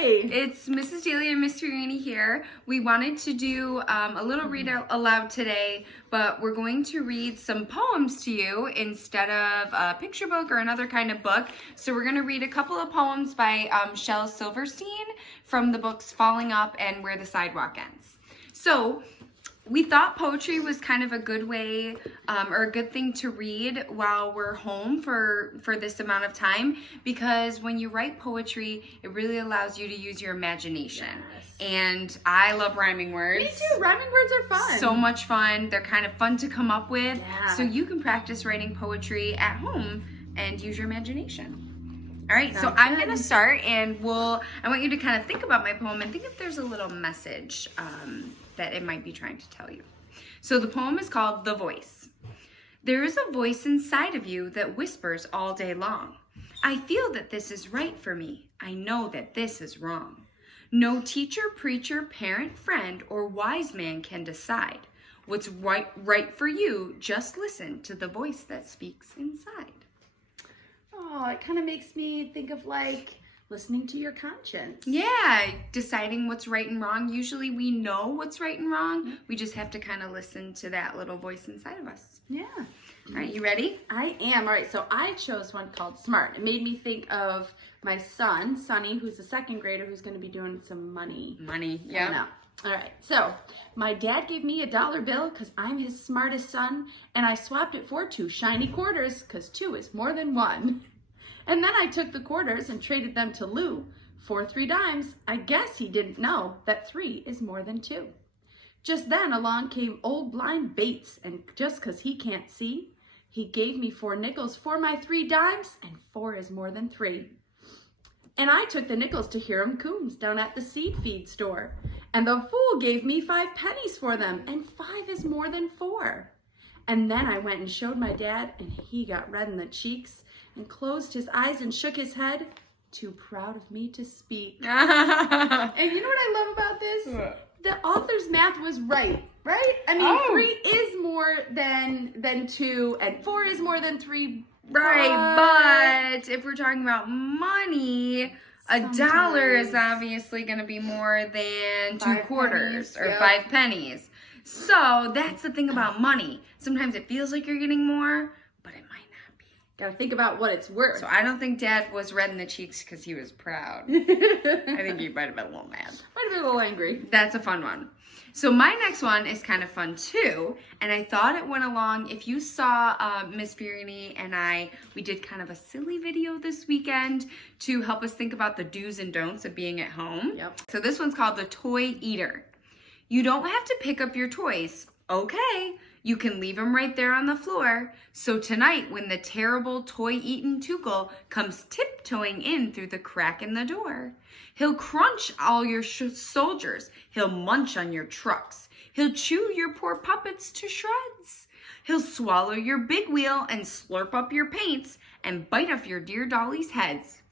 Hey! It's Mrs. Daly and Mr. Annie here. We wanted to do a little read out aloud today, but we're going to read some poems to you instead of a picture book or another kind of book. So we're going to read a couple of poems by Shel Silverstein from the books Falling Up and Where the Sidewalk Ends. So we thought poetry was kind of a good way or a good thing to read while we're home for this amount of time, because when you write poetry, it really allows you to use your imagination. Yes. And I love rhyming words. Me too. Rhyming words are fun. So much fun. They're kind of fun to come up with. Yeah. So you can practice writing poetry at home and use your imagination. All right, so I'm going to start, and I want you to kind of think about my poem and think if there's a little message that it might be trying to tell you. So the poem is called The Voice. There is a voice inside of you that whispers all day long. I feel that this is right for me. I know that this is wrong. No teacher, preacher, parent, friend, or wise man can decide what's right for you. Just listen to the voice that speaks inside. Oh, it kind of makes me think of like listening to your conscience. Yeah, deciding what's right and wrong. Usually we know what's right and wrong. We just have to kind of listen to that little voice inside of us. Yeah. All right, you ready? I am. All right, so I chose one called Smart. It made me think of my son, Sonny, who's a second grader who's going to be doing some money. Yeah. All right, so my dad gave me a $1 bill because I'm his smartest son, and I swapped it for 2 shiny quarters because 2 is more than 1. And then I took the quarters and traded them to Lou for 3 dimes. I guess he didn't know that 3 is more than 2. Just then along came old blind Bates, and just because he can't see, he gave me 4 nickels for my 3 dimes, and 4 is more than 3. And I took the nickels to Hiram Coombs down at the seed feed store, and the fool gave me 5 pennies for them, and 5 is more than 4. And then I went and showed my dad, and he got red in the cheeks, and closed his eyes and shook his head, too proud of me to speak. And you know what I love about this? What? The author's math was right? I mean, 3 is more than 2, and 4 is more than 3. Right, but if we're talking about money, $1 is obviously going to be more than 2 quarters or 5 pennies. So that's the thing about money. Sometimes it feels like you're getting more, but it might not be. Gotta think about what it's worth. So I don't think Dad was red in the cheeks because he was proud. I think he might have been a little mad. Might have been a little angry. That's a fun one. So my next one is kind of fun too, and I thought it went along. If you saw Miss Fiorani and we did kind of a silly video this weekend to help us think about the do's and don'ts of being at home. Yep. So this one's called The Toy Eater. You don't have to pick up your toys. Okay, you can leave them right there on the floor. So tonight, when the terrible toy-eating Tuchel comes tiptoeing in through the crack in the door, he'll crunch all your soldiers. He'll munch on your trucks. He'll chew your poor puppets to shreds. He'll swallow your big wheel and slurp up your paints and bite off your dear dollies' heads.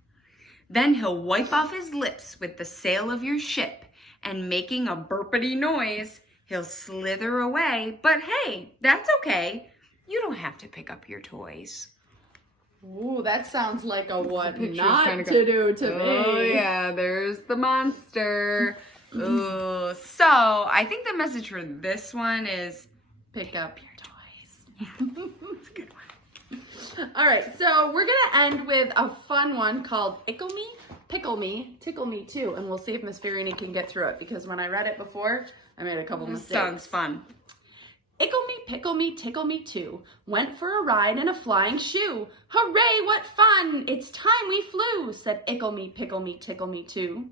Then he'll wipe off his lips with the sail of your ship, and making a burpity noise, he'll slither away. But hey, that's okay. You don't have to pick up your toys. Ooh, that sounds like a what not to do to me. Oh yeah, there's the monster. Ooh, so I think the message for this one is pick up your toys. Yeah, that's a good one. All right, so we're gonna end with a fun one called Ickle Me, Pickle Me, Tickle Me Too, and we'll see if Miss Fiorani can get through it, because when I read it before, I made a couple mistakes. Sounds fun. Ickle me, pickle me, tickle me too. Went for a ride in a flying shoe. Hooray, what fun! It's time we flew, said Ickle me, pickle me, tickle me too.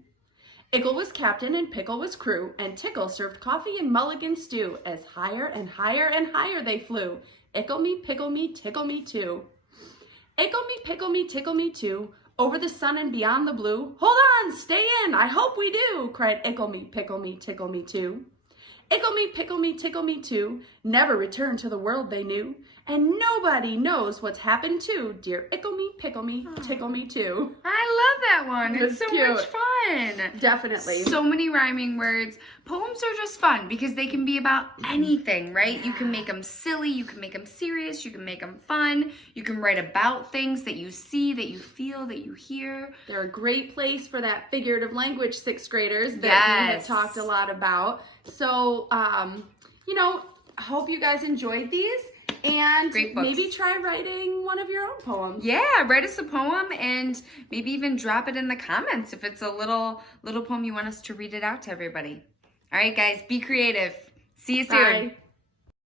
Ickle was captain and Pickle was crew, and Tickle served coffee and mulligan stew, as higher and higher and higher they flew. Ickle me, pickle me, tickle me too. Ickle me, pickle me, tickle me too. Over the sun and beyond the blue. Hold on, stay in, I hope we do, cried Ickle me, pickle me, tickle me too. Ickle me, pickle me, tickle me too. Never return to the world they knew. And nobody knows what's happened to dear Ickle me, pickle me, tickle me too. I love that one. It's so cute. much fun. Definitely. So many rhyming words. Poems are just fun because they can be about anything, right? You can make them silly, you can make them serious, you can make them fun. You can write about things that you see, that you feel, that you hear. They're a great place for that figurative language, sixth graders, that we have talked a lot about. So, I hope you guys enjoyed these. And maybe try writing one of your own poems. Yeah, write us a poem and maybe even drop it in the comments if it's a little poem you want us to read it out to everybody. All right, guys, be creative. See you soon. Bye.